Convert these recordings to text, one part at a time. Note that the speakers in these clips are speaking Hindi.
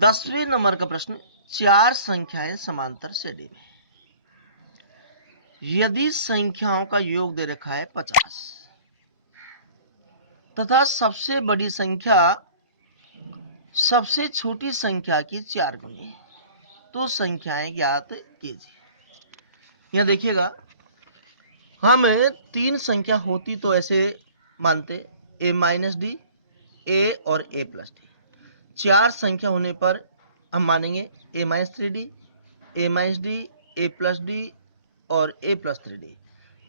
10वें नंबर का प्रश्न, चार संख्याएं समांतर श्रेणी में, यदि संख्याओं का योग दे रखा है 50 तथा सबसे बड़ी संख्या सबसे छोटी संख्या की 4 गुनी है, तो संख्याएं ज्ञात कीजिए। यहां देखिएगा, हम तीन संख्या होती तो ऐसे मानते, a माइनस डी, a और a प्लस डी। चार संख्या होने पर हम मानेंगे a minus three D, a minus D, a plus D और a प्लस थ्री डी।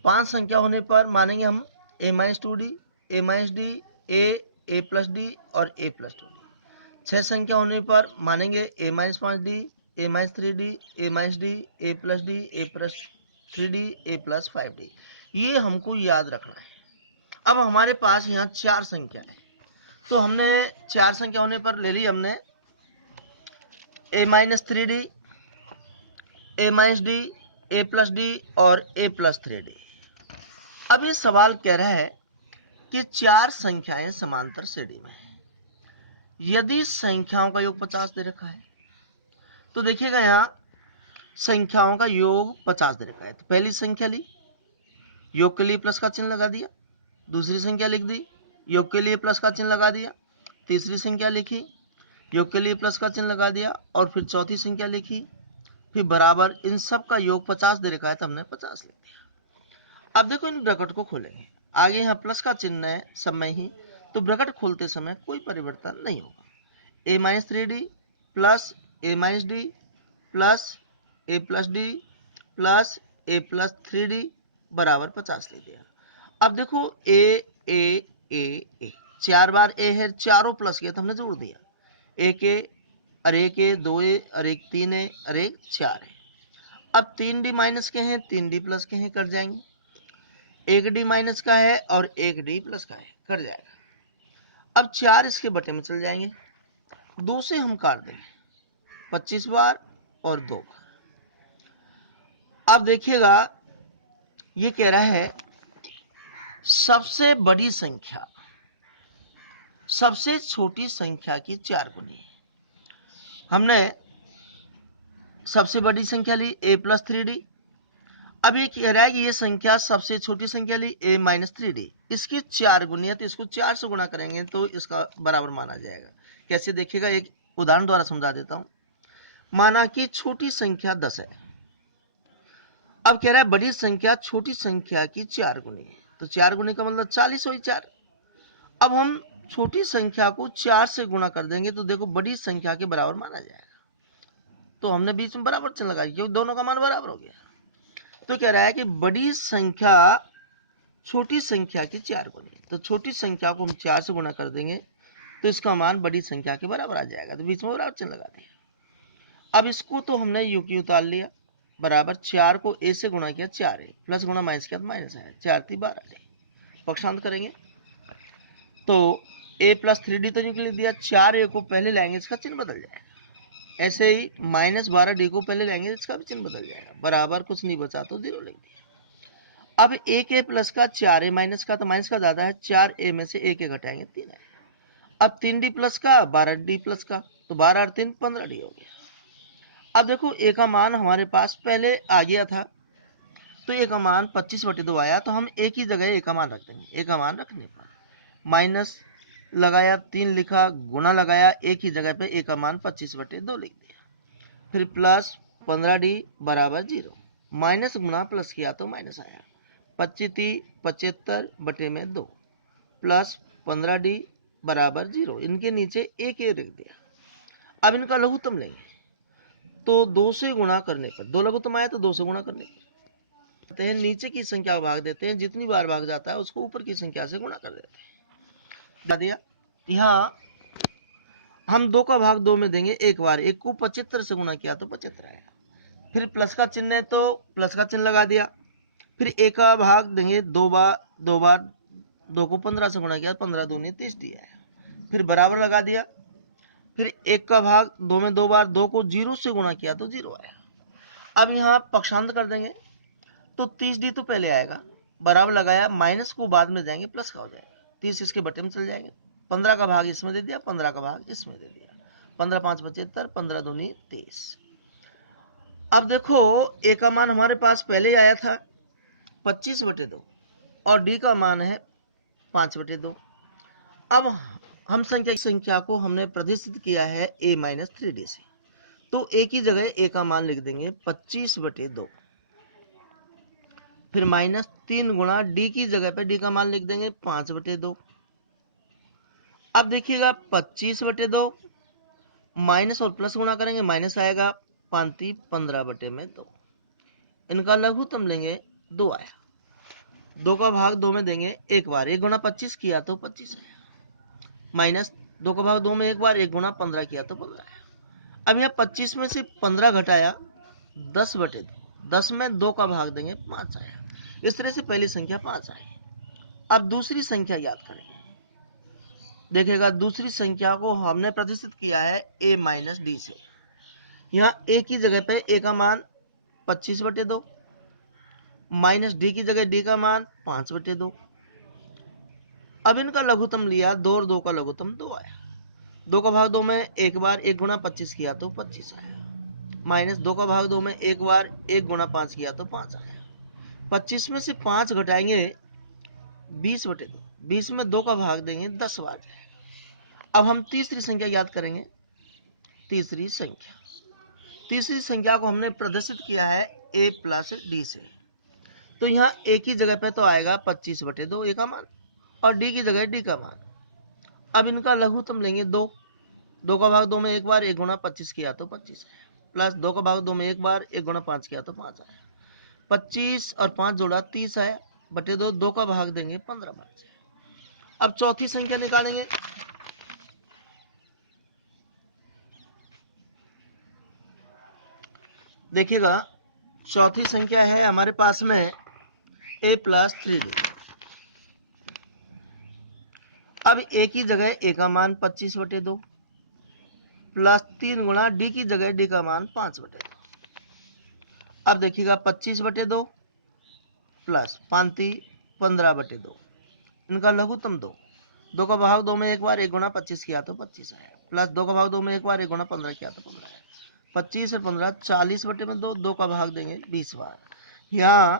पांच संख्या होने पर मानेंगे हम a minus two D, a minus D, a plus D और a प्लस टू डी। छह संख्या होने पर मानेंगे a माइनस पांच D, a minus three D, a minus D, a plus D, a plus three D, a plus five D. ये हमको याद रखना है। अब हमारे पास यहाँ चार संख्या है, तो हमने चार संख्या होने पर ले ली हमने a minus three D, a minus D, a plus D और a प्लस थ्री डी। अब ये सवाल कह रहा है कि चार संख्याएं समांतर श्रेणी में है, यदि संख्याओं का योग 50 दे रखा है। तो देखिएगा यहां संख्याओं का योग 50 दे रखा है, तो पहली संख्या ली, योग के लिए प्लस का चिन्ह लगा दिया। दूसरी संख्या लिख दी, योग के लिए प्लस का चिन्ह लगा दिया। तीसरी संख्या लिखी, योग के लिए प्लस का चिन्ह लगा दिया। और फिर चौथी संख्या लिखी, फिर बराबर इन सब का योग 50 दे रखा है, तो हमने 50 लिख दिया। अब देखो, इन ब्रैकेट को खोलेंगे, आगे यहाँ प्लस का चिन्ह है सब में ही, तो ब्रैकेट खोलते समय कोई परिवर्तन नहीं होगा। a minus three D plus a minus D plus a plus D plus a plus three D बराबर 50 लिख दिया। अब देखो ए चार बार ए है, चारों प्लस किया तो हमने जोड़ दिया, एक ए और एक ए, दो ए और एक तीन ए और एक चार है। अब तीन डी माइनस के हैं, तीन डी प्लस के हैं, कट जाएंगे। एक डी माइनस का है और एक डी प्लस का है, कट जाएगा। अब चार इसके बटे में चल जाएंगे, दो से हम काट देंगे 25 बार और 2 बार। अब देखिएगा, ये कह रहा है सबसे बड़ी संख्या सबसे छोटी संख्या की 4 गुनी है। हमने सबसे बड़ी संख्या ली a प्लस थ्री डी। अब ये कह रहा है कि ये संख्या सबसे छोटी संख्या ली a माइनस थ्री डी, इसकी 4 गुनी है, तो इसको 4 से गुणा करेंगे तो इसका बराबर माना जाएगा। कैसे देखिएगा, एक उदाहरण द्वारा समझा देता हूं। माना कि छोटी संख्या 10 है, अब कह रहा है बड़ी संख्या छोटी संख्या की 4 गुनी है, तो 4 गुनी का मतलब 40 हुई 4। अब हम छोटी संख्या को 4 से गुणा कर देंगे तो देखो बड़ी संख्या के बराबर माना जाएगा, तो हमने बीच में बराबर चिन्ह लगाया क्योंकि दोनों का मान बराबर हो गया। तो कह रहा है कि बड़ी संख्या छोटी संख्या की 4 गुनी, तो छोटी संख्या को हम 4 से गुणा कर देंगे तो इसका मान बड़ी संख्या के बराबर आ जाएगा, तो बीच में बराबर चिन्ह लगा दिया। अब इसको तो हमने यू की उतार लिया, बराबर 4 को a से गुणा किया 4 है, प्लस गुणा माइनस किया तो माइनस आया, 4 थी 12 पक्षांत करेंगे तो a प्लस थ्री डी तो निकल दिया, 4a को पहले लाएंगे इसका चिन्ह बदल जाएगा। ऐसे ही माइनस 12d को पहले लाएंगे इसका भी चिन्ह बदल जाएगा, बराबर कुछ नहीं बचा तो 0 लिख दिया। अब एक a प्लस का 4a माइनस का, तो माइनस का ज्यादा है, 4a में से एक घटाएंगे 3 है। अब 3d प्लस का 12d प्लस का, तो 12 और 3 15d हो गया। अब देखो a का मान हमारे पास पहले आ गया था, तो a का मान 25/2 आया, तो हम a की जगह a का मान रख देंगे। a का मान रखने पर माइनस लगाया, 3 लिखा, गुना लगाया, एक ही जगह पे a का मान 25/2 लिख दिया। फिर प्लस 15d बराबर 0, माइनस गुना प्लस किया तो माइनस आया, 25 75/2 प्लस 15d बराबर 0, इनके नीचे एक ए लिख दिया। अब इनका लघुत्तम लेंगे, तो 2 से गुणा करने पर, 2 लघुत्तम आया तो 2 से गुणा करने पर हैं, नीचे की संख्या को भाग देते हैं, जितनी बार भाग जाता है उसको ऊपर की संख्या से गुणा कर देते हैं। दिया यहाँ हम 2 का भाग 2 में देंगे एक बार, 1 को 75 से गुणा किया तो 75 आया। फिर प्लस का चिन्ह है तो प्लस का चिन्ह लगा दिया। फिर 1 का भाग देंगे 2 बार 2 को 15 से गुणा किया, 15 दूनी 30 दिया है। फिर बराबर लगा दिया। फिर 1 का भाग 2 में 2 बार, 2 को 0 से गुणा किया तो 0 आया। अब यहाँ पक्षांत कर देंगे तो 30d तो पहले आएगा, बराबर लगाया, माइनस को बाद में जाएंगे, प्लस का हो जाएगा, 30 इसके बटे में चल जाएंगे। 15 का भाग इसमें दे दिया, 15 का भाग इसमें दे दिया, 15 5 75, 15 दूनी 30। अब देखो ए का मान हमारे पास पहले ही आया था 25/2 और डी का मान है 5/2। अब हम संख्या को हमने प्रदर्शित किया है a-3d से, तो a की जगह a का मान लिख देंगे 25/2, फिर -3 गुणा d की जगह पे d का मान लिख देंगे 5/2। अब देखिएगा 25/2 माइनस और प्लस गुणा करेंगे, माइनस आएगा, 15/2। इनका लघुत्तम लेंगे 2 आया, 2 का भाग 2 में देंगे एक बार, 1 गुणा 25 किया तो 25 आया, माइनस 2 का भाग 2 में एक बार, 1 गुणा 15 किया तो 15 आया। अब यहाँ 25 में से 15 घटाया 10/2, 10 में 2 का भाग देंगे 5 आया। इस तरह से पहली संख्या 5 आई। अब दूसरी संख्या याद करेंगे, देखिएगा दूसरी संख्या को हमने प्रतिष्ठित किया है a-d से। यहाँ a की जगह पे a का मान 25/2, माइनस d की जगह d का मान 5/2। अब इनका लघुत्तम लिया, 2 और 2 का लघुत्तम 2 आया, 2 का भाग 2 में एक बार, 1 गुणा 25 किया तो 25 आया, माइनस 2 का भाग 2 में एक बार, 1 गुणा 5 किया तो 5 आया। 25 में से 5 घटाएंगे 20/2, 20 में 2 का भाग देंगे 10 बार जाएगा। अब हम तीसरी संख्या याद करेंगे। तीसरी संख्या को हमने प्रदर्शित किया है a+d से, तो यहाँ a की जगह पे तो आएगा 25/2 a का मान, और d की जगह d का मान। अब इनका लघुत्तम लेंगे 2, 2 का भाग 2 में एक बार, 1 गुणा 25 किया तो 25 आया, प्लस 2 का भाग 2 में एक बार, 1 गुणा 5 किया तो 5 आया, 25 और 5 जोड़ा 30 आया, बटे 2, 2 का भाग देंगे 15 बार जाए। अब चौथी संख्या निकालेंगे। देखिएगा चौथी संख्या है हमारे पास में a+3d। अब a की जगह a का मान 25/2, प्लस 3 गुणा d की जगह d का मान 5/2। अब देखिएगा 25/2 प्लस 15/2, इनका लघुत्तम 2, 2 का भाग 2 में एक बार, 1 गुणा 25 किया तो 25 आया, प्लस 2 का भाग 2 में एक बार, 1 गुणा 15 किया तो 15 आया, 25 और 15 40/2, 2 का भाग देंगे 20 बार। यहाँ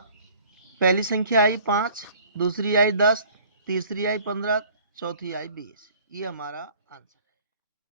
पहली संख्या आई 5, दूसरी आई 10, तीसरी आई 15, चौथी आई 20। ये हमारा